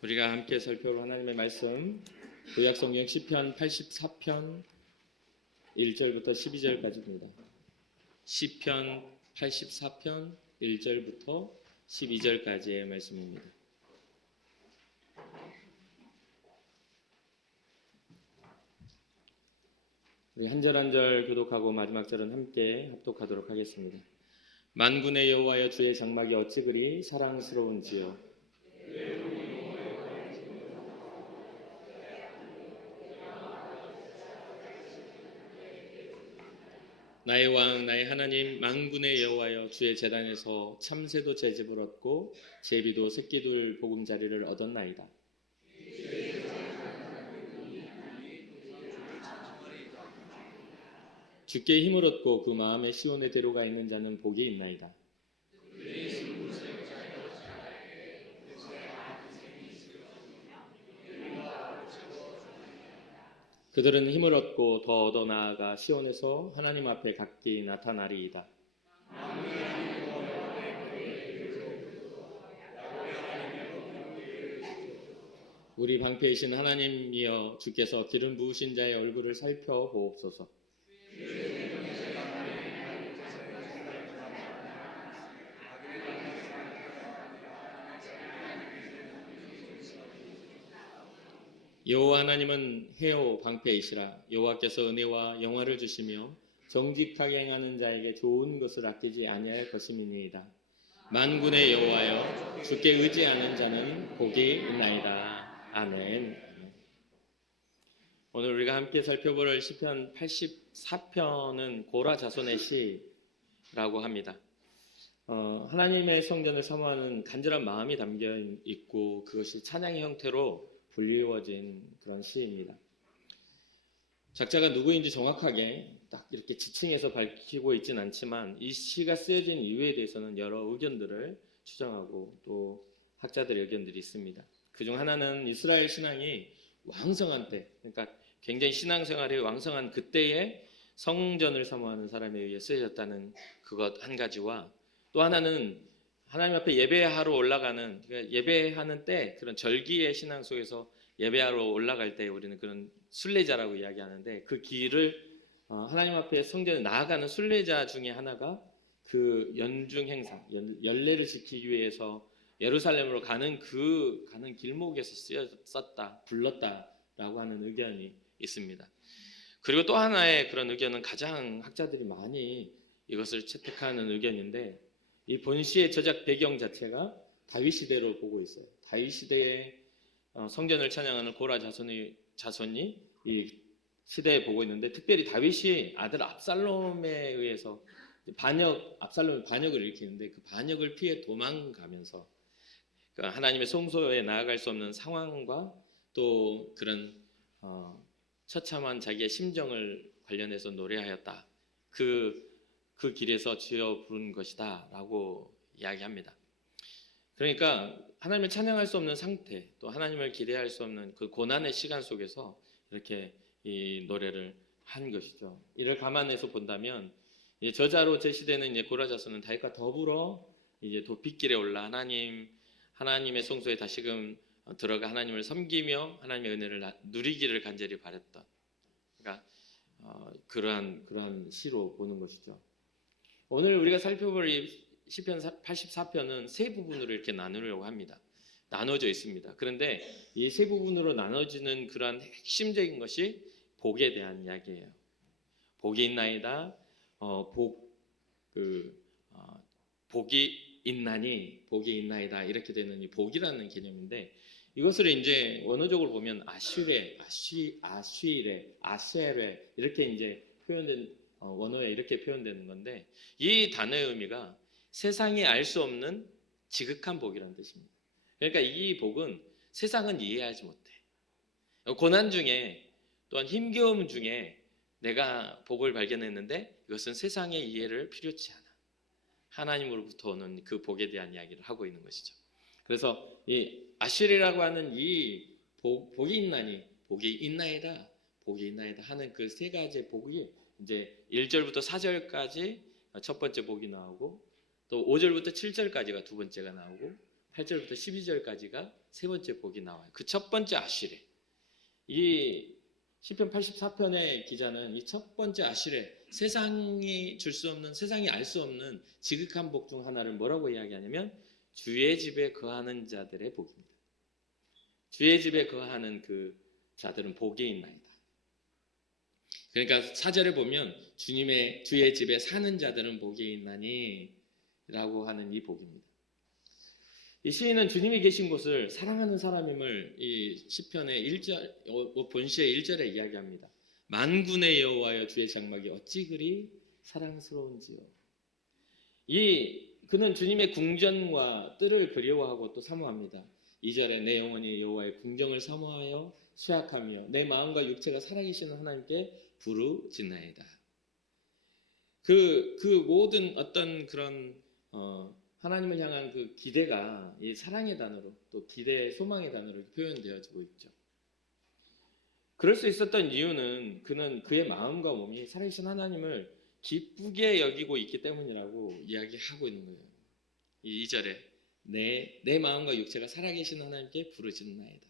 우리가 함께 살펴볼 하나님의 말씀 구약성경 시편 84편 1절부터 12절까지입니다. 시편 84편 1절부터 12절까지의 말씀입니다. 우리 한 절 한 절 교독하고 마지막 절은 함께 합독하도록 하겠습니다. 만군의 여호와여, 주의 장막이 어찌 그리 사랑스러운지요. 나의 왕, 나의 하나님, 만군의 여호와여, 주의 제단에서 참새도 제집을 얻고 제비도 새끼들 보금자리를 얻었나이다. 주께 힘을 얻고 그 마음에 시온의 대로가 있는 자는 복이 있나이다. 그들은 힘을 얻고 더 얻어 나아가 시온에서 하나님 앞에 각기 나타나리이다. 우리 방패이신 하나님이여, 주께서 기름 부으신 자의 얼굴을 살펴보옵소서. 여호와 하나님은 해오 방패이시라. 여호와께서 은혜와 영화를 주시며 정직하게 행하는 자에게 좋은 것을 아끼지 아니할 것임이니이다. 만군의 여호와여, 주께 의지하는 자는 복이 있나이다. 아멘. 오늘 우리가 함께 살펴볼 시편 84편은 고라 자손의 시라고 합니다. 하나님의 성전을 사모하는 간절한 마음이 담겨 있고 그것이 찬양의 형태로 불리워진 그런 시입니다. 작자가 누구인지 정확하게 딱 이렇게 지칭해서 밝히고 있지는 않지만 이 시가 쓰여진 이유에 대해서는 여러 의견들을 추정하고 또 학자들의 의견들이 있습니다. 그중 하나는 이스라엘 신앙이 왕성한 때, 그러니까 굉장히 신앙생활이 왕성한 그때에 성전을 사모하는 사람에 의해 쓰여졌다는 그것 한 가지와, 또 하나는 하나님 앞에 예배하러 올라가는, 그러니까 예배하는 때 그런 절기의 신앙 속에서 예배하러 올라갈 때 우리는 그런 순례자라고 이야기하는데, 그 길을 하나님 앞에 성전에 나아가는 순례자 중에 하나가 그 연중 행사, 연례를 지키기 위해서 예루살렘으로 가는 길목에서 쓰였었다, 불렀다라고 하는 의견이 있습니다. 그리고 또 하나의 그런 의견은 가장 학자들이 많이 이것을 채택하는 의견인데, 이 본시의 저작 배경 자체가 다윗 시대로 보고 있어요. 다윗 시대의 성전을 찬양하는 고라 자손이 이 시대에 보고 있는데, 특별히 다윗이 아들 압살롬에 의해서 압살롬이 반역을 일으키는데 그 반역을 피해 도망가면서 하나님의 성소에 나아갈 수 없는 상황과 또 그런 처참한 자기의 심정을 관련해서 노래하였다. 그 길에서 지어 부른 것이다 라고 이야기합니다. 그러니까 하나님을 찬양할 수 없는 상태, 또 하나님을 기대할 수 없는 그 고난의 시간 속에서 이렇게 이 노래를 한 것이죠. 이를 감안해서 본다면 저자로 제시되는 고라 자손은 다윗과 더불어 이제 도피길에 올라 하나님의 성소에 다시금 들어가 하나님을 섬기며 하나님의 은혜를 누리기를 간절히 바랬던, 그러니까 그러한 시로 보는 것이죠. 오늘 우리가 살펴볼 이 시편 84편은 세 부분으로 이렇게 나누려고 합니다. 나눠져 있습니다. 그런데 이 세 부분으로 나눠지는 그러한 핵심적인 것이 복에 대한 이야기예요. 복이 있나이다. 복이 있나니, 복이 있나이다, 이렇게 되는 이 복이라는 개념인데, 이것을 이제 원어적으로 보면 아쉐레 이렇게 이제 표현된, 원어에 이렇게 표현되는 건데, 이 단어의 의미가 세상이 알 수 없는 지극한 복이라는 뜻입니다. 그러니까 이 복은 세상은 이해하지 못해. 고난 중에, 또한 힘겨움 중에 내가 복을 발견했는데 이것은 세상의 이해를 필요치 않아. 하나님으로부터 오는 그 복에 대한 이야기를 하고 있는 것이죠. 그래서 이 아슈리라고 하는 이 복이 있나니, 복이 있나이다, 복이 있나이다 하는 그 세 가지의 복이 이제 1절부터 4절까지 첫 번째 복이 나오고, 또 5절부터 7절까지가 두 번째가 나오고, 8절부터 12절까지가 세 번째 복이 나와요. 그 첫 번째 아슈레. 이 시편 84편의 기자는 이 첫 번째 아슈레, 세상이 줄 수 없는, 세상이 알 수 없는 지극한 복 중 하나를 뭐라고 이야기하냐면 주의 집에 거하는 자들의 복입니다. 주의 집에 거하는 그 자들은 복이 있나이다. 그러니까 4절에 보면 주의 집에 사는 자들은 복이 있나니 라고 하는 이 복입니다. 이 시인은 주님이 계신 곳을 사랑하는 사람임을 이 시편의 1절, 본시의 1절에 이야기합니다. 만군의 여호와여 주의 장막이 어찌 그리 사랑스러운지요. 그는 주님의 궁전과 뜰을 그리워하고 또 사모합니다. 2절에 내 영혼이 여호와의 궁정을 사모하여 수약하며 내 마음과 육체가 살아계시는 하나님께 부르짖나이다. 그 모든 어떤 그런 하나님을 향한 그 기대가 이 사랑의 단어로 또 기대의 소망의 단어로 표현되어지고 있죠. 그럴 수 있었던 이유는 그는 그의 마음과 몸이 살아계신 하나님을 기쁘게 여기고 있기 때문이라고 이야기하고 있는 거예요. 이 2절에 내 마음과 육체가 살아계신 하나님께 부르짖나이다.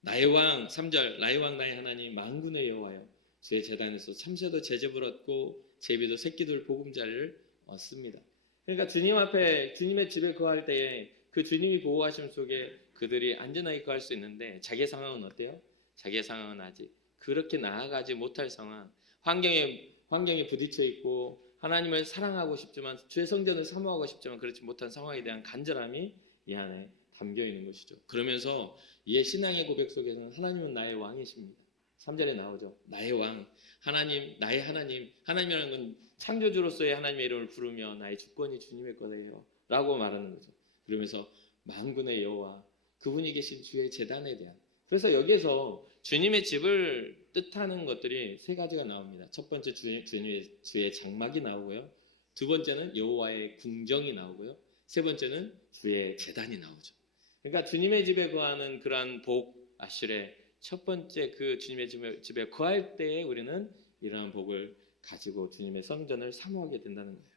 나의 왕 3절 나의 왕 나의 하나님 만군의 여호와여 주의 제단에서 참새도 제접을 얻고 제비도 새끼들 보금자리를 얻습니다. 그러니까 주님 앞에 주님의 집에 거할 때에 그 주님이 보호하심 속에 그들이 안전하게 거할 수 있는데 자기의 상황은 어때요? 자기의 상황은 아직 그렇게 나아가지 못할 상황, 환경에 부딪혀 있고 하나님을 사랑하고 싶지만 주의 성전을 사모하고 싶지만 그렇지 못한 상황에 대한 간절함이 이 안에 담겨 있는 것이죠. 그러면서 이의 신앙의 고백 속에서는 하나님은 나의 왕이십니다. 3절에 나오죠. 나의 왕, 하나님, 나의 하나님. 하나님이라는 건 창조주로서의 하나님의 이름을 부르며 나의 주권이 주님의 거예요 라고 말하는 거죠. 그러면서 만군의 여호와, 그분이 계신 주의 제단에 대한, 그래서 여기에서 주님의 집을 뜻하는 것들이 세 가지가 나옵니다. 첫 번째 주의 장막이 나오고요. 두 번째는 여호와의 궁정이 나오고요. 세 번째는 주의 제단이 나오죠. 그러니까 주님의 집에 거하는 그러한 복, 아슈레, 첫 번째 그 주님의 집에 거할 때에 우리는 이러한 복을 가지고 주님의 성전을 사모하게 된다는 거예요.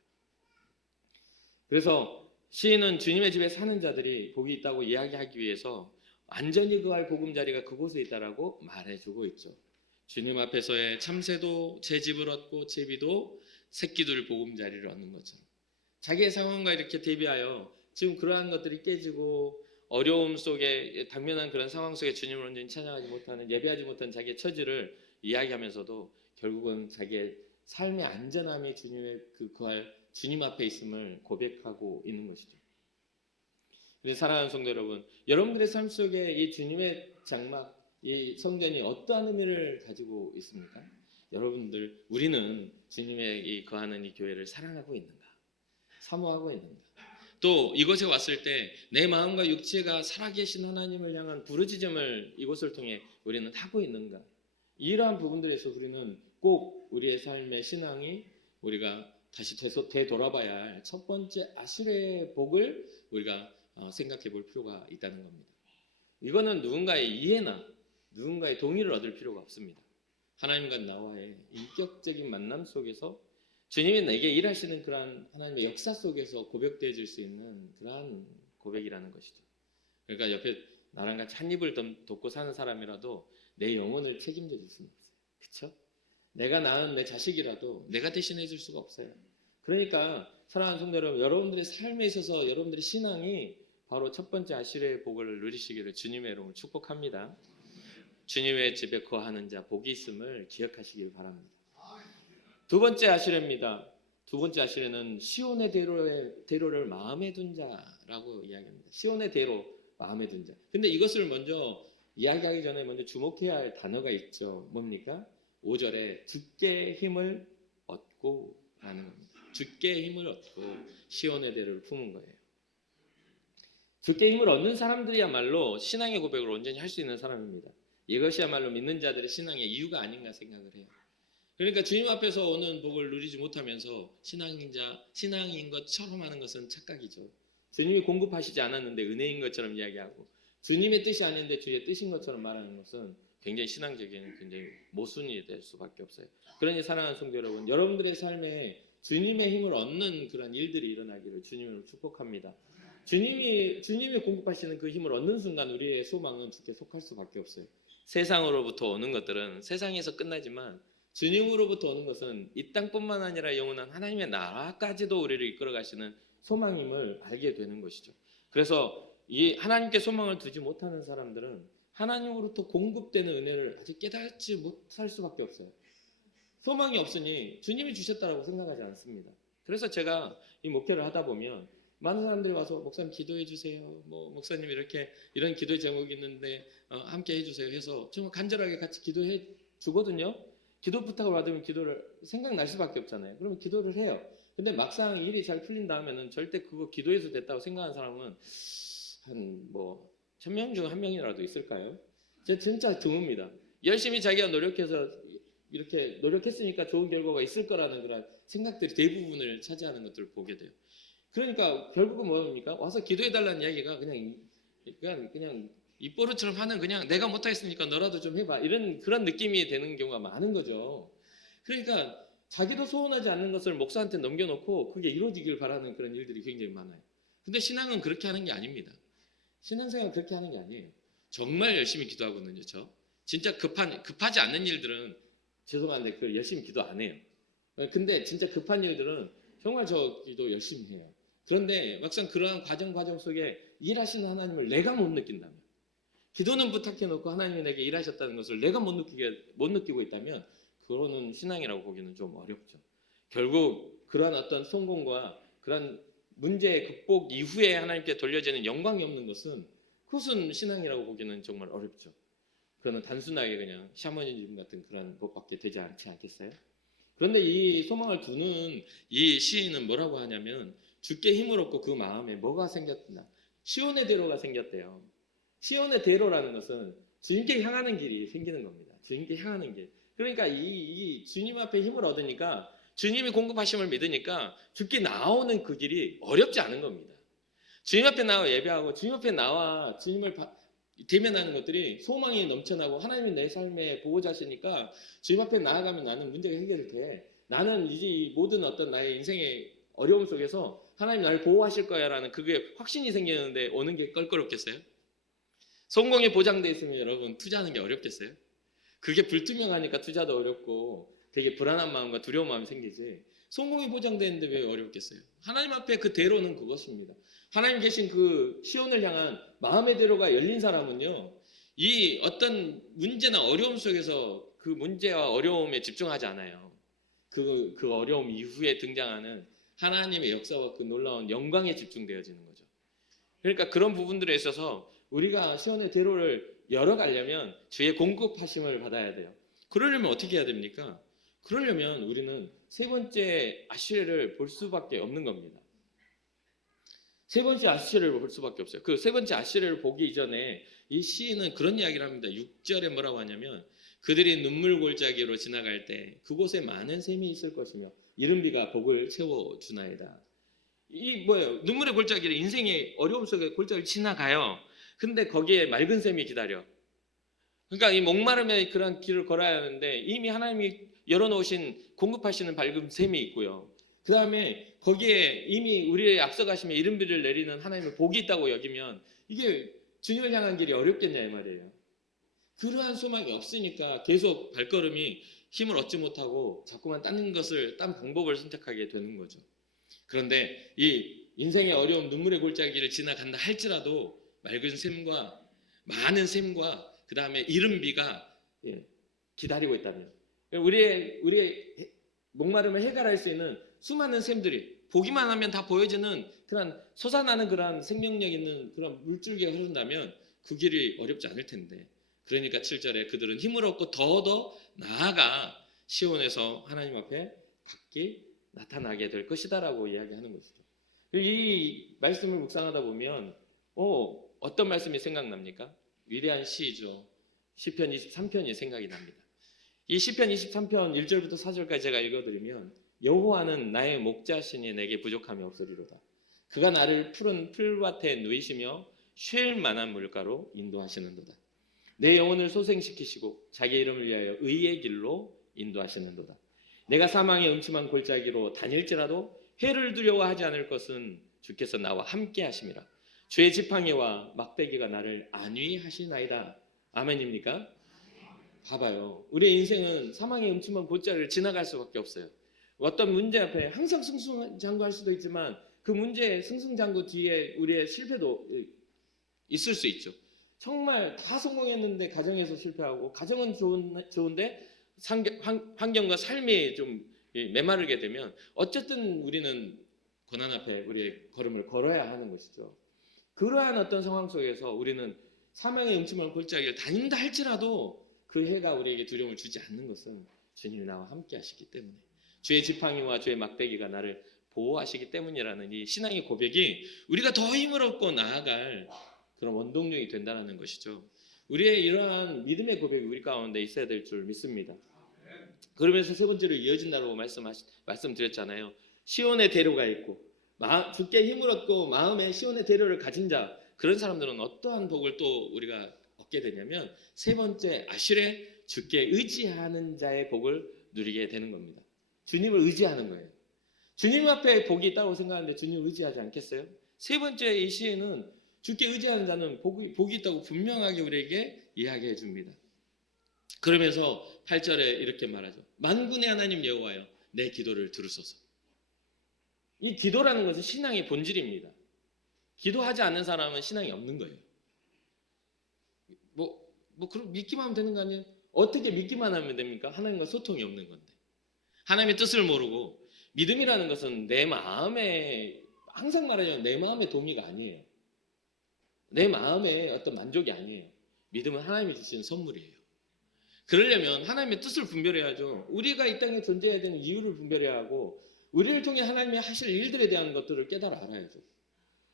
그래서 시인은 주님의 집에 사는 자들이 복이 있다고 이야기하기 위해서 완전히 거할 보금자리가 그곳에 있다라고 말해주고 있죠. 주님 앞에서의 참새도 제 집을 얻고 제비도 새끼들 보금자리를 얻는 것처럼 자기의 상황과 이렇게 대비하여 지금 그러한 것들이 깨지고 어려움 속에 당면한 그런 상황 속에 주님을 온전히 찬양하지 못하는 예배하지 못한 자기의 처지를 이야기하면서도 결국은 자기의 삶의 안전함이 주님의 거할 주님 앞에 있음을 고백하고 있는 것이죠. 그래서 사랑하는 성도 여러분, 여러분들의 삶 속에 이 주님의 장막, 이 성전이 어떠한 의미를 가지고 있습니까? 여러분들, 우리는 주님의 이 거하는 이 교회를 사랑하고 있는가? 사모하고 있는가? 또 이곳에 왔을 때 내 마음과 육체가 살아계신 하나님을 향한 부르짖음을 이곳을 통해 우리는 하고 있는가? 이러한 부분들에서 우리는 꼭 우리의 삶의 신앙이 우리가 다시 되돌아봐야 할 첫 번째 아슈레의 복을 우리가 생각해 볼 필요가 있다는 겁니다. 이거는 누군가의 이해나 누군가의 동의를 얻을 필요가 없습니다. 하나님과 나와의 인격적인 만남 속에서 주님이 내게 일하시는 그러한 하나님의 역사 속에서 고백되어질 수 있는 그러한 고백이라는 것이죠. 그러니까 옆에 나랑 같이 한 입을 돕고 사는 사람이라도 내 영혼을 책임져 줄 수는 없어요. 그렇죠? 내가 낳은 내 자식이라도 내가 대신해 줄 수가 없어요. 그러니까 사랑하는 성도 여러분, 여러분들의 삶에 있어서 여러분들의 신앙이 바로 첫 번째 아슈레의 복을 누리시기를 주님의 이름으로 축복합니다. 주님의 집에 거하는 자 복이 있음을 기억하시길 바랍니다. 두 번째 아슈레입니다. 두 번째 아슈레는 시온의 대로를 마음에 둔 자라고 이야기합니다. 시온의 대로 마음에 둔 자. 근데 이것을 먼저 이야기하기 전에 먼저 주목해야 할 단어가 있죠. 뭡니까? 5절에 주께 힘을 얻고 라는 겁니다. 주께 힘을 얻고 시온의 대로를 품은 거예요. 주께 힘을 얻는 사람들이야말로 신앙의 고백을 온전히 할 수 있는 사람입니다. 이것이야말로 믿는 자들의 신앙의 이유가 아닌가 생각을 해요. 그러니까 주님 앞에서 오는 복을 누리지 못하면서 신앙인 것처럼 하는 것은 착각이죠. 주님이 공급하시지 않았는데 은혜인 것처럼 이야기하고 주님의 뜻이 아닌데 주의 뜻인 것처럼 말하는 것은 굉장히 신앙적인 굉장히 모순이 될 수밖에 없어요. 그러니 사랑하는 성도 여러분, 여러분들의 삶에 주님의 힘을 얻는 그런 일들이 일어나기를 주님으로 축복합니다. 주님이 공급하시는 그 힘을 얻는 순간 우리의 소망은 주께 속할 수밖에 없어요. 세상으로부터 오는 것들은 세상에서 끝나지만 주님으로부터 오는 것은 이 땅뿐만 아니라 영원한 하나님의 나라까지도 우리를 이끌어 가시는 소망임을 알게 되는 것이죠. 그래서 이 하나님께 소망을 두지 못하는 사람들은 하나님으로부터 공급되는 은혜를 아직 깨닫지 못할 수밖에 없어요. 소망이 없으니 주님이 주셨다고 생각하지 않습니다. 그래서 제가 이 목회를 하다 보면 많은 사람들이 와서 목사님 기도해 주세요. 뭐 목사님 이렇게 이런 기도 제목이 있는데 함께 해주세요 해서 정말 간절하게 같이 기도해 주거든요. 기도 부탁을 받으면 기도를 생각날 수밖에 없잖아요. 그러면 기도를 해요. 근데 막상 일이 잘 풀린다 하면은 절대 그거 기도해서 됐다고 생각하는 사람은 한 뭐 1000명 중 1명이라도 있을까요? 진짜 드뭅니다. 열심히 자기가 노력해서 이렇게 노력했으니까 좋은 결과가 있을 거라는 그런 생각들이 대부분을 차지하는 것들을 보게 돼요. 그러니까 결국은 뭡니까? 와서 기도해달라는 이야기가 그냥 입버릇처럼 하는 그냥 내가 못하겠으니까 너라도 좀 해봐 이런 그런 느낌이 되는 경우가 많은 거죠. 그러니까 자기도 소원하지 않는 것을 목사한테 넘겨놓고 그게 이루어지길 바라는 그런 일들이 굉장히 많아요. 근데 신앙은 그렇게 하는 게 아닙니다. 신앙생활은 그렇게 하는 게 아니에요. 정말 열심히 기도하거든요. 저 진짜 급하지 않는 일들은 죄송한데 그걸 열심히 기도 안 해요. 근데 진짜 급한 일들은 정말 저 기도 열심히 해요. 그런데 막상 그러한 과정 속에 일하시는 하나님을 내가 못 느낀다면, 기도는 부탁해놓고 하나님이 내게 일하셨다는 것을 내가 못 느끼고 있다면 그거는 신앙이라고 보기는 좀 어렵죠. 결국 그러한 어떤 성공과 그런 문제 극복 이후에 하나님께 돌려지는 영광이 없는 것은 그것은 신앙이라고 보기는 정말 어렵죠. 그거는 단순하게 그냥 샤머니즘 같은 그런 것밖에 되지 않지 않겠어요? 그런데 이 소망을 두는 이 시인은 뭐라고 하냐면 주께 힘을 얻고 그 마음에 뭐가 생겼나? 시온의 대로가 생겼대요. 시온의 대로라는 것은 주님께 향하는 길이 생기는 겁니다. 주님께 향하는 길. 그러니까 이 주님 앞에 힘을 얻으니까 주님이 공급하심을 믿으니까 주께 나오는 그 길이 어렵지 않은 겁니다. 주님 앞에 나와 예배하고 주님 앞에 나와 주님을 대면하는 것들이 소망이 넘쳐나고 하나님이 내 삶의 보호자시니까 주님 앞에 나아가면 나는 문제가 해결돼. 나는 이제 이 모든 어떤 나의 인생의 어려움 속에서 하나님 나를 보호하실 거야라는 그게 확신이 생기는데 오는 게 껄끄럽겠어요? 성공이 보장돼 있으면 여러분 투자하는 게 어렵겠어요? 그게 불투명하니까 투자도 어렵고 되게 불안한 마음과 두려운 마음이 생기지. 성공이 보장되는데 왜 어렵겠어요? 하나님 앞에 그 대로는 그것입니다. 하나님 계신 그 시온을 향한 마음의 대로가 열린 사람은요, 이 어떤 문제나 어려움 속에서 그 문제와 어려움에 집중하지 않아요. 그 어려움 이후에 등장하는 하나님의 역사와 그 놀라운 영광에 집중되어지는 거죠. 그러니까 그런 부분들에 있어서 우리가 시온의 대로를 열어가려면 주의 공급하심을 받아야 돼요. 그러려면 어떻게 해야 됩니까? 그러려면 우리는 세 번째 아슈레를 볼 수밖에 없는 겁니다. 세 번째 아슈레를 볼 수밖에 없어요. 그 세 번째 아슈레를 보기 이전에 이 시인은 그런 이야기를 합니다. 6절에 뭐라고 하냐면 그들이 눈물 골짜기로 지나갈 때 그곳에 많은 샘이 있을 것이며 이른 비가 복을 채워주나이다. 이 뭐예요? 눈물의 골짜기를 인생의 어려움 속에 골짜기를 지나가요. 근데 거기에 맑은 샘이 기다려. 그러니까 이 목마름의 그런 길을 걸어야 하는데 이미 하나님이 열어놓으신 공급하시는 밝은 샘이 있고요. 그 다음에 거기에 이미 우리의 앞서가심에 이른 비를 내리는 하나님의 복이 있다고 여기면 이게 주님을 향한 길이 어렵겠냐 이 말이에요. 그러한 소망이 없으니까 계속 발걸음이 힘을 얻지 못하고 자꾸만 딴 방법을 선택하게 되는 거죠. 그런데 이 인생의 어려운 눈물의 골짜기를 지나간다 할지라도 맑은 샘과 많은 샘과 그 다음에 이른 비가 기다리고 있다면 우리의 목마름을 해결할 수 있는 수많은 샘들이 보기만 하면 다 보여지는 그런 솟아나는 그런 생명력 있는 그런 물줄기가 흐른다면 그 길이 어렵지 않을 텐데 그러니까 7절에 그들은 힘을 얻고 더더 나아가 시온에서 하나님 앞에 각기 나타나게 될 것이다라고 이야기하는 것이죠. 이 말씀을 묵상하다 보면 어떤 말씀이 생각납니까? 위대한 시죠. 시편 23편이 생각이 납니다. 이 시편 23편 1절부터 4절까지 제가 읽어드리면 여호와는 나의 목자시니 내게 부족함이 없으리로다. 그가 나를 푸른 풀밭에 누이시며 쉴 만한 물가로 인도하시는도다. 내 영혼을 소생시키시고 자기 이름을 위하여 의의 길로 인도하시는도다. 내가 사망의 음침한 골짜기로 다닐지라도 해를 두려워하지 않을 것은 주께서 나와 함께 하심이라. 주의 지팡이와 막대기가 나를 안위하시나이다. 아멘입니까? 봐봐요. 우리의 인생은 사망의 음침한 골짜기를 지나갈 수밖에 없어요. 어떤 문제 앞에 항상 승승장구할 수도 있지만 그 문제의 승승장구 뒤에 우리의 실패도 있을 수 있죠. 정말 다 성공했는데 가정에서 실패하고 가정은 좋은데 환경과 삶이 좀 메마르게 되면 어쨌든 우리는 고난 앞에 우리의 걸음을 걸어야 하는 것이죠. 그러한 어떤 상황 속에서 우리는 사망의 음침한 골짜기를 다닌다 할지라도 그 해가 우리에게 두려움을 주지 않는 것은 주님이 나와 함께 하시기 때문에, 주의 지팡이와 주의 막대기가 나를 보호하시기 때문이라는 이 신앙의 고백이 우리가 더 힘을 얻고 나아갈 그런 원동력이 된다는 것이죠. 우리의 이러한 믿음의 고백이 우리 가운데 있어야 될 줄 믿습니다. 그러면서 세 번째로 이어진다고 말씀드렸잖아요. 시온의 대로가 있고 주께 힘을 얻고 마음에 시온의 대로를 가진 자, 그런 사람들은 어떠한 복을 또 우리가 얻게 되냐면 세 번째 아실의 주께 의지하는 자의 복을 누리게 되는 겁니다. 주님을 의지하는 거예요. 주님 앞에 복이 있다고 생각하는데 주님을 의지하지 않겠어요? 세 번째 이 시에는 주께 의지하는 자는 복이 있다고 분명하게 우리에게 이야기해 줍니다. 그러면서 8절에 이렇게 말하죠. 만군의 하나님 여호와여 내 기도를 들으소서. 이 기도라는 것은 신앙의 본질입니다. 기도하지 않는 사람은 신앙이 없는 거예요. 그럼 믿기만 하면 되는 거 아니에요? 어떻게 믿기만 하면 됩니까? 하나님과 소통이 없는 건데. 하나님의 뜻을 모르고, 믿음이라는 것은 내 마음에, 항상 말하자면 내 마음의 동의가 아니에요. 내 마음의 어떤 만족이 아니에요. 믿음은 하나님이 주시는 선물이에요. 그러려면 하나님의 뜻을 분별해야죠. 우리가 이 땅에 존재해야 되는 이유를 분별해야 하고, 우리를 통해 하나님이 하실 일들에 대한 것들을 깨달아 알아야죠.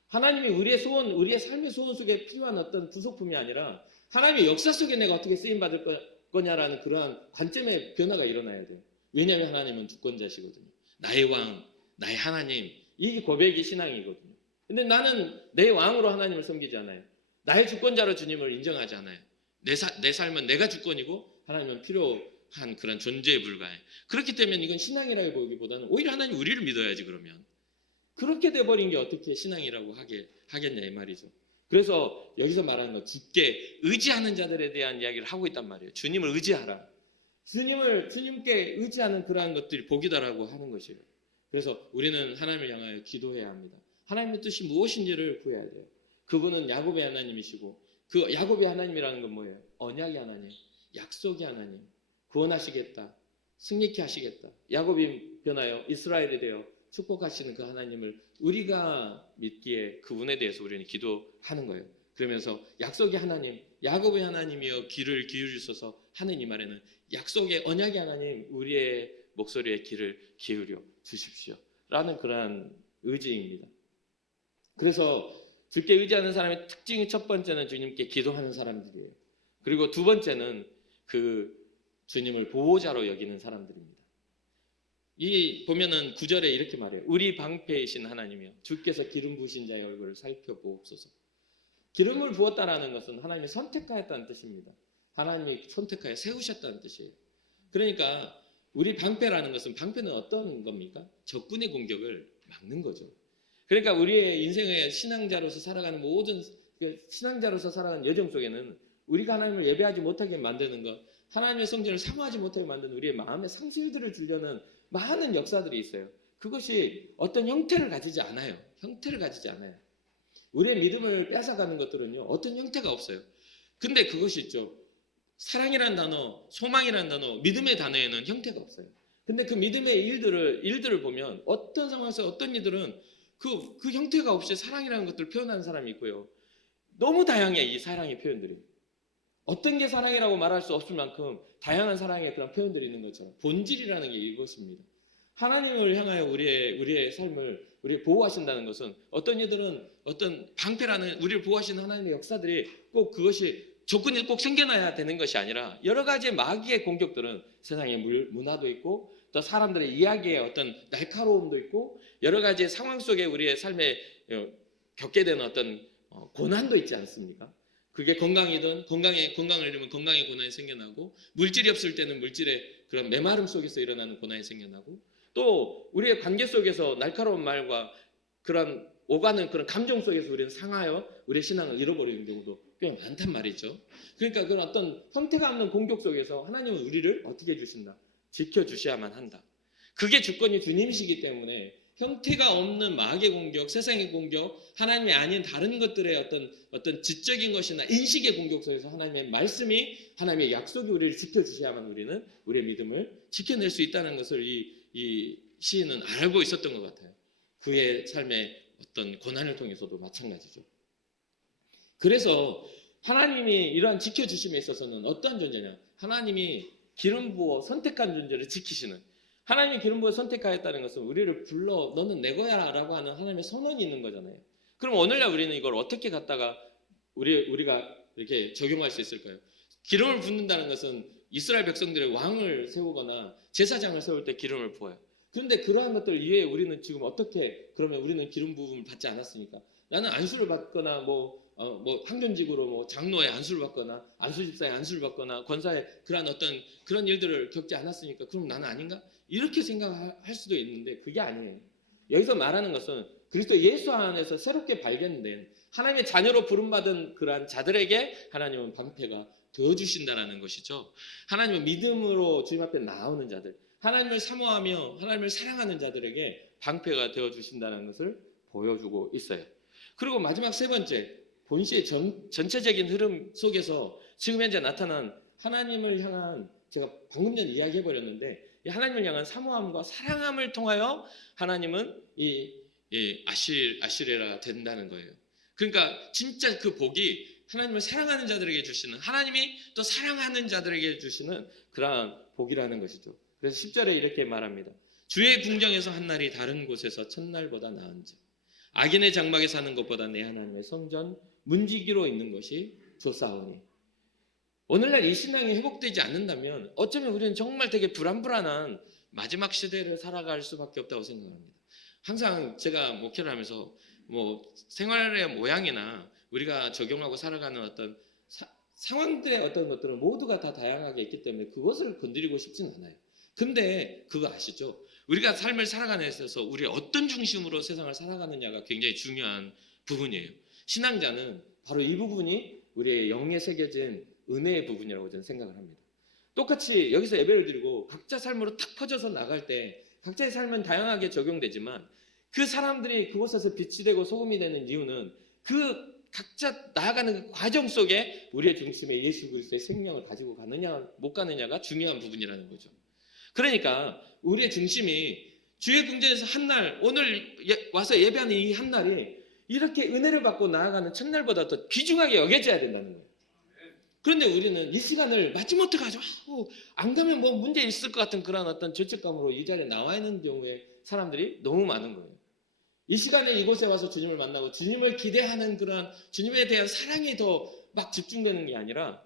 하나님이 우리의 소원, 우리의 삶의 소원 속에 필요한 어떤 부속품이 아니라 하나님의 역사 속에 내가 어떻게 쓰임받을 거냐라는 그러한 관점의 변화가 일어나야 돼요. 왜냐하면 하나님은 주권자시거든요. 나의 왕, 나의 하나님, 이 고백이 신앙이거든요. 근데 나는 내 왕으로 하나님을 섬기지 않아요. 나의 주권자로 주님을 인정하지 않아요. 내 삶은 내가 주권이고 하나님은 필요한 그런 존재에 불과해. 그렇기 때문에 이건 신앙이라고 보기보다는 오히려 하나님 우리를 믿어야지. 그러면 그렇게 돼버린 게 어떻게 신앙이라고 하겠냐 이 말이죠. 그래서 여기서 말하는 거 주께 의지하는 자들에 대한 이야기를 하고 있단 말이에요. 주님을 의지하라. 주님께 의지하는 그러한 것들이 복이다라고 하는 것이에요. 그래서 우리는 하나님을 향하여 기도해야 합니다. 하나님의 뜻이 무엇인지를 구해야 돼요. 그분은 야곱의 하나님이시고, 그 야곱의 하나님이라는 건 뭐예요? 언약의 하나님, 약속의 하나님, 구원하시겠다, 승리케 하시겠다. 야곱이 변하여 이스라엘이 되어 축복하시는 그 하나님을 우리가 믿기에 그분에 대해서 우리는 기도하는 거예요. 그러면서 약속의 하나님, 야곱의 하나님이여 귀를 기울이소서 하는 이 말에는 약속의 언약의 하나님, 우리의 목소리에 귀를 기울여 주십시오 라는 그러한 의지입니다. 그래서 주께 의지하는 사람의 특징이 첫 번째는 주님께 기도하는 사람들이에요. 그리고 두 번째는 그 주님을 보호자로 여기는 사람들입니다. 이 보면은 9절에 이렇게 말해요. 우리 방패이신 하나님이여 주께서 기름 부으신 자의 얼굴을 살펴보옵소서. 기름을 부었다라는 것은 하나님이 선택하였다는 뜻입니다. 하나님이 선택하여 세우셨다는 뜻이에요. 그러니까 우리 방패라는 것은, 방패는 어떤 겁니까? 적군의 공격을 막는 거죠. 그러니까 우리의 인생의 신앙자로서 살아가는 모든 신앙자로서 살아가는 여정 속에는 우리가 하나님을 예배하지 못하게 만드는 것, 하나님의 성전을 사모하지 못하게 만드는 우리의 마음의 상실들을 주려는 많은 역사들이 있어요. 그것이 어떤 형태를 가지지 않아요. 우리의 믿음을 뺏어가는 것들은요, 어떤 형태가 없어요. 근데 그것이 있죠. 사랑이라는 단어, 소망이라는 단어, 믿음의 단어에는 형태가 없어요. 근데 그 믿음의 일들을 보면 어떤 상황에서 어떤 이들은 그 형태가 없이 사랑이라는 것들을 표현하는 사람이 있고요. 너무 다양해, 이 사랑의 표현들이. 어떤 게 사랑이라고 말할 수 없을 만큼 다양한 사랑의 그런 표현들이 있는 것처럼 본질이라는 게 이것입니다. 하나님을 향하여 우리의 삶을 보호하신다는 것은, 어떤 이들은 어떤 방패라는 우리를 보호하시는 하나님의 역사들이 꼭 그것이 조건이 꼭 생겨나야 되는 것이 아니라, 여러 가지의 마귀의 공격들은 세상의 문화도 있고 또 사람들의 이야기의 어떤 날카로움도 있고 여러 가지의 상황 속에 우리의 삶에 겪게 되는 어떤 고난도 있지 않습니까? 그게 건강을 잃으면 건강의 고난이 생겨나고, 물질이 없을 때는 물질의 그런 메마름 속에서 일어나는 고난이 생겨나고, 또 우리의 관계 속에서 날카로운 말과 그런 오가는 그런 감정 속에서 우리는 상하여 우리의 신앙을 잃어버리는 경우도 꽤 많단 말이죠. 그러니까 그런 어떤 형태가 없는 공격 속에서 하나님은 우리를 어떻게 해주신다? 지켜주셔야만 한다. 그게 주권이 주님이시기 때문에 형태가 없는 마귀의 공격, 세상의 공격, 하나님이 아닌 다른 것들의 어떤 지적인 것이나 인식의 공격 속에서 하나님의 말씀이, 하나님의 약속이 우리를 지켜주셔야만 우리는 우리의 믿음을 지켜낼 수 있다는 것을 이 시인은 알고 있었던 것 같아요. 그의 삶의 어떤 고난을 통해서도 마찬가지죠. 그래서 하나님이 이러한 지켜주심에 있어서는 어떠한 존재냐? 하나님이 기름 부어 선택한 존재를 지키시는, 하나님이 기름 부어 선택하였다는 것은 우리를 불러 너는 내 거야 라고 하는 하나님의 선언이 있는 거잖아요. 그럼 오늘날 우리는 이걸 어떻게 갖다가 우리가 이렇게 적용할 수 있을까요? 기름을 붓는다는 것은 이스라엘 백성들의 왕을 세우거나 제사장을 세울 때 기름을 부어요. 그런데 그러한 것들 이외에 우리는 지금 어떻게, 그러면 우리는 기름 부음을 받지 않았습니까? 나는 안수를 받거나 항전직으로 장로의 안수를 받거나 안수집사의 안수를 받거나 권사의 그런 일들을 겪지 않았으니까 그럼 나는 아닌가? 이렇게 생각할 수도 있는데 그게 아니에요. 여기서 말하는 것은 그리스도 예수 안에서 새롭게 발견된 하나님의 자녀로 부름받은 그러한 자들에게 하나님은 방패가 되어주신다는 것이죠. 하나님은 믿음으로 주님 앞에 나오는 자들, 하나님을 사모하며 하나님을 사랑하는 자들에게 방패가 되어주신다는 것을 보여주고 있어요. 그리고 마지막 세 번째, 본시의 전체적인 흐름 속에서 지금 현재 나타난 하나님을 향한, 제가 방금 전에 이야기해버렸는데 이 하나님을 향한 사모함과 사랑함을 통하여 하나님은 이 아시레라 된다는 거예요. 그러니까 진짜 그 복이 하나님을 사랑하는 자들에게 주시는, 하나님이 또 사랑하는 자들에게 주시는 그러한 복이라는 것이죠. 그래서 10절에 이렇게 말합니다. 주의 궁정에서 한 날이 다른 곳에서 첫날보다 나은 자, 악인의 장막에 사는 것보다 내 하나님의 성전 문지기로 있는 것이 좋사오니. 오늘날 이 신앙이 회복되지 않는다면 어쩌면 우리는 정말 되게 불안불안한 마지막 시대를 살아갈 수밖에 없다고 생각합니다. 항상 제가 목회를 하면서 생활의 모양이나 우리가 적용하고 살아가는 어떤 상황들의 어떤 것들은 모두가 다 다양하게 있기 때문에 그것을 건드리고 싶진 않아요. 근데 그거 아시죠? 우리가 삶을 살아가는 데 있어서 우리 어떤 중심으로 세상을 살아가느냐가 굉장히 중요한 부분이에요. 신앙자는 바로 이 부분이 우리의 영에 새겨진 은혜의 부분이라고 저는 생각을 합니다. 똑같이 여기서 예배를 드리고 각자 삶으로 탁 퍼져서 나갈 때 각자의 삶은 다양하게 적용되지만 그 사람들이 그곳에서 빛이 되고 소금이 되는 이유는 그 각자 나아가는 그 과정 속에 우리의 중심에 예수 그리스도의 생명을 가지고 가느냐 못 가느냐가 중요한 부분이라는 거죠. 그러니까 우리의 중심이 주의 궁전에서 한 날, 오늘 와서 예배하는 이 한 날이 이렇게 은혜를 받고 나아가는 첫날보다 더 귀중하게 여겨져야 된다는 거예요. 그런데 우리는 이 시간을 마지못해 가지고 안 가면 문제 있을 것 같은 그런 어떤 죄책감으로 이 자리에 나와 있는 경우에 사람들이 너무 많은 거예요. 이 시간에 이곳에 와서 주님을 만나고 주님을 기대하는 그런 주님에 대한 사랑이 더 막 집중되는 게 아니라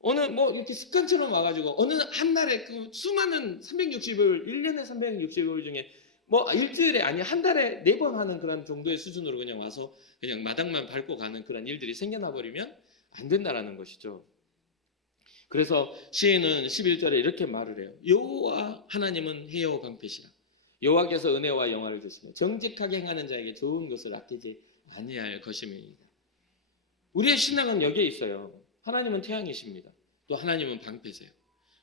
어느 이렇게 습관처럼 와가지고 어느 한 날에 그 수많은 360일, 1년에 360일 중에 일주일에 아니 한 달에 4번 하는 그런 정도의 수준으로 그냥 와서 그냥 마당만 밟고 가는 그런 일들이 생겨나 버리면 안 된다라는 것이죠. 그래서 시인은 11절에 이렇게 말을 해요. 여호와 하나님은 해여 방패시라. 여호와께서 은혜와 영화를 주시며 정직하게 행하는 자에게 좋은 것을 아끼지 아니할 것임이니이다. 우리의 신앙은 여기에 있어요. 하나님은 태양이십니다. 또 하나님은 방패세요.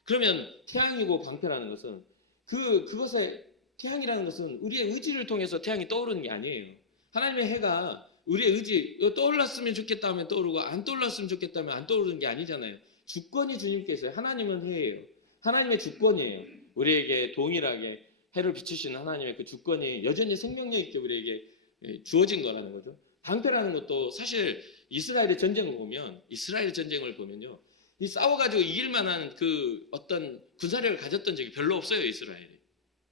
그러면 태양이고 방패라는 것은 그것의 태양이라는 것은 우리의 의지를 통해서 태양이 떠오르는 게 아니에요. 하나님의 해가 우리의 의지, 떠올랐으면 좋겠다 하면 떠오르고 안 떠올랐으면 좋겠다 하면 안 떠오르는 게 아니잖아요. 주권이 주님께 있어요. 하나님은 해예요. 하나님의 주권이에요. 우리에게 동일하게 해를 비추시는 하나님의 그 주권이 여전히 생명력 있게 우리에게 주어진 거라는 거죠. 방패라는 것도 사실 이스라엘의 전쟁을 보면요, 이 싸워가지고 이길 만한 그 어떤 군사력을 가졌던 적이 별로 없어요. 이스라엘이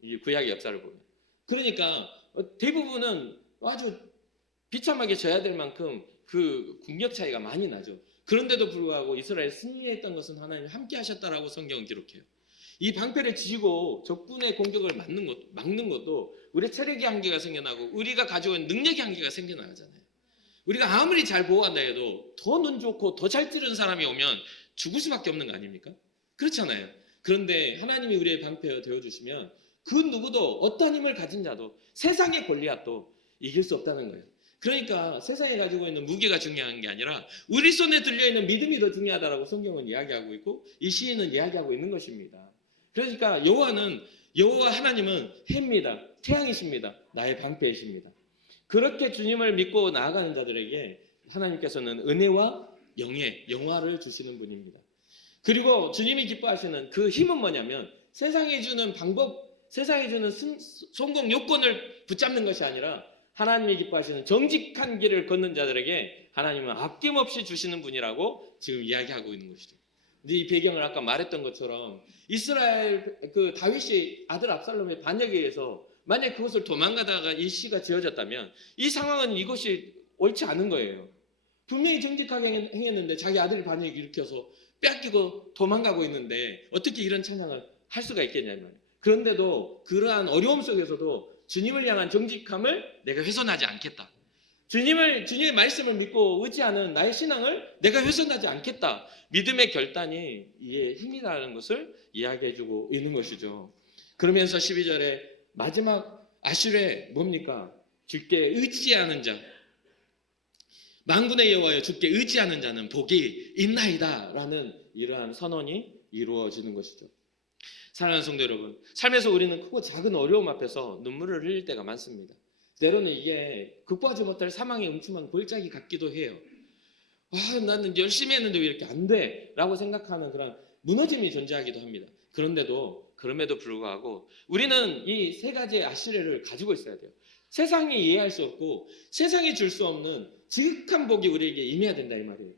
이 구약의 역사를 보면. 그러니까 대부분은 아주 비참하게 져야 될 만큼 그 국력 차이가 많이 나죠. 그런데도 불구하고 이스라엘이 승리했던 것은 하나님이 함께 하셨다라고 성경은 기록해요. 이 방패를 쥐고 적군의 공격을 막는 것도 우리의 체력의 한계가 생겨나고 우리가 가지고 있는 능력의 한계가 생겨나잖아요. 우리가 아무리 잘 보호한다 해도 더 눈 좋고 더 잘 찌르는 사람이 오면 죽을 수밖에 없는 거 아닙니까? 그렇잖아요. 그런데 하나님이 우리의 방패가 되어주시면 그 누구도 어떠한 힘을 가진 자도 세상의 골리앗도 이길 수 없다는 거예요. 그러니까 세상이 가지고 있는 무기가 중요한 게 아니라 우리 손에 들려있는 믿음이 더 중요하다라고 성경은 이야기하고 있고 이 시인은 이야기하고 있는 것입니다. 그러니까 여호와 하나님은 해입니다. 태양이십니다. 나의 방패이십니다. 그렇게 주님을 믿고 나아가는 자들에게 하나님께서는 은혜와 영화를 주시는 분입니다. 그리고 주님이 기뻐하시는 그 힘은 뭐냐면 세상이 주는 성공 요건을 붙잡는 것이 아니라 하나님이 기뻐하시는 정직한 길을 걷는 자들에게 하나님은 아낌없이 주시는 분이라고 지금 이야기하고 있는 것이죠. 근데 이 배경을 아까 말했던 것처럼 이스라엘 그 다윗이 아들 압살롬의 반역에 의해서 만약 그것을 도망가다가 이 시가 지어졌다면 이 상황은 이것이 옳지 않은 거예요. 분명히 정직하게 행했는데 자기 아들이 반역을 일으켜서 뺏기고 도망가고 있는데 어떻게 이런 찬양을 할 수가 있겠냐면 그런데도 그러한 어려움 속에서도 주님을 향한 정직함을 내가 훼손하지 않겠다. 주님의 말씀을 믿고 의지하는 나의 신앙을 내가 훼손하지 않겠다. 믿음의 결단이 이의 힘이라는 것을 이야기해주고 있는 것이죠. 그러면서 12절에 마지막 아슈레 뭡니까? 주께 의지하는 자. 만군의 여호와여 주께 의지하는 자는 복이 있나이다 라는 이러한 선언이 이루어지는 것이죠. 사랑하는 성도 여러분, 삶에서 우리는 크고 작은 어려움 앞에서 눈물을 흘릴 때가 많습니다. 때로는 이게 극복하지 못할 사망의 음침한 골짜기 같기도 해요. 나는 열심히 했는데 왜 이렇게 안 돼? 라고 생각하는 그런 무너짐이 존재하기도 합니다. 그럼에도 불구하고 우리는 이 세 가지의 아시레를 가지고 있어야 돼요. 세상이 이해할 수 없고 세상이 줄 수 없는 지극한 복이 우리에게 임해야 된다 이 말이에요.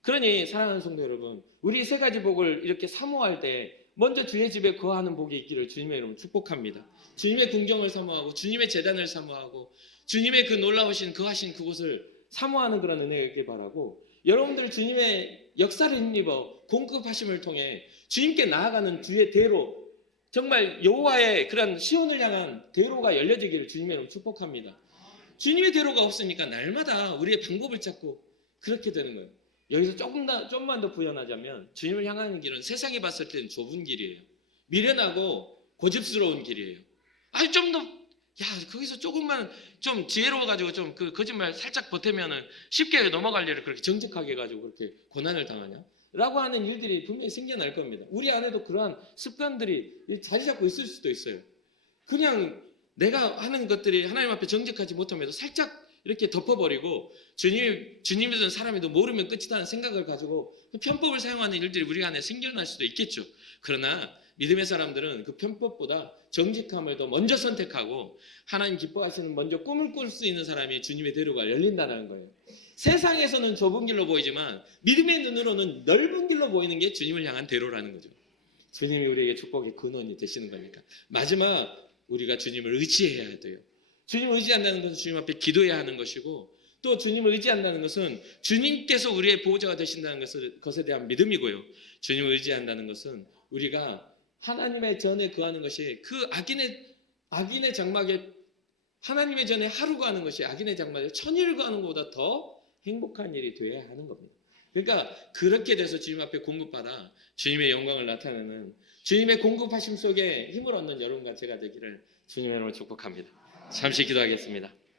그러니 사랑하는 성도 여러분, 우리 세 가지 복을 이렇게 사모할 때 먼저 주의 집에 거하는 복이 있기를 주님의 이름으로 축복합니다. 주님의 궁정을 사모하고 주님의 제단을 사모하고 주님의 그 놀라우신 거하신 그곳을 사모하는 그런 은혜가 있길 바라고 여러분들 주님의 역사를 힘입어 공급하심을 통해 주님께 나아가는 주의 대로 정말 여호와의 그런 시온을 향한 대로가 열려지기를 주님의 이름으로 축복합니다. 주님의 대로가 없으니까 날마다 우리의 방법을 찾고 그렇게 되는 거예요. 여기서 조금만 더 부연하자면 주님을 향하는 길은 세상이 봤을 때는 좁은 길이에요. 미련하고 고집스러운 길이에요. 좀 더 거기서 조금만 좀 지혜로워가지고 좀 그 거짓말 살짝 보태면은 쉽게 넘어갈 일을 그렇게 정직하게 해가지고 그렇게 고난을 당하냐? 라고 하는 일들이 분명히 생겨날 겁니다. 우리 안에도 그러한 습관들이 자리 잡고 있을 수도 있어요. 그냥 내가 하는 것들이 하나님 앞에 정직하지 못함에도 살짝 이렇게 덮어버리고 주님이든 사람이든 모르면 끝이라는 생각을 가지고 그 편법을 사용하는 일들이 우리 안에 생겨날 수도 있겠죠. 그러나 믿음의 사람들은 그 편법보다 정직함을 더 먼저 선택하고 하나님 기뻐하시는 먼저 꿈을 꿀 수 있는 사람이 주님의 대로가 열린다는 거예요. 세상에서는 좁은 길로 보이지만 믿음의 눈으로는 넓은 길로 보이는 게 주님을 향한 대로라는 거죠. 주님이 우리에게 축복의 근원이 되시는 거니까. 마지막 우리가 주님을 의지해야 돼요. 주님을 의지한다는 것은 주님 앞에 기도해야 하는 것이고 또 주님을 의지한다는 것은 주님께서 우리의 보호자가 되신다는 것에 대한 믿음이고요. 주님을 의지한다는 것은 우리가 하나님의 전에 거하는 것이 그 악인의 장막에 하나님의 전에 하루 거하는 것이 악인의 장막에 천일 거하는 것보다 더 행복한 일이 되어야 하는 겁니다. 그러니까 그렇게 돼서 주님 앞에 공급받아 주님의 영광을 나타내는 주님의 공급하심 속에 힘을 얻는 여러분과 제가 되기를 주님의 이름으로 축복합니다. 잠시 기도하겠습니다.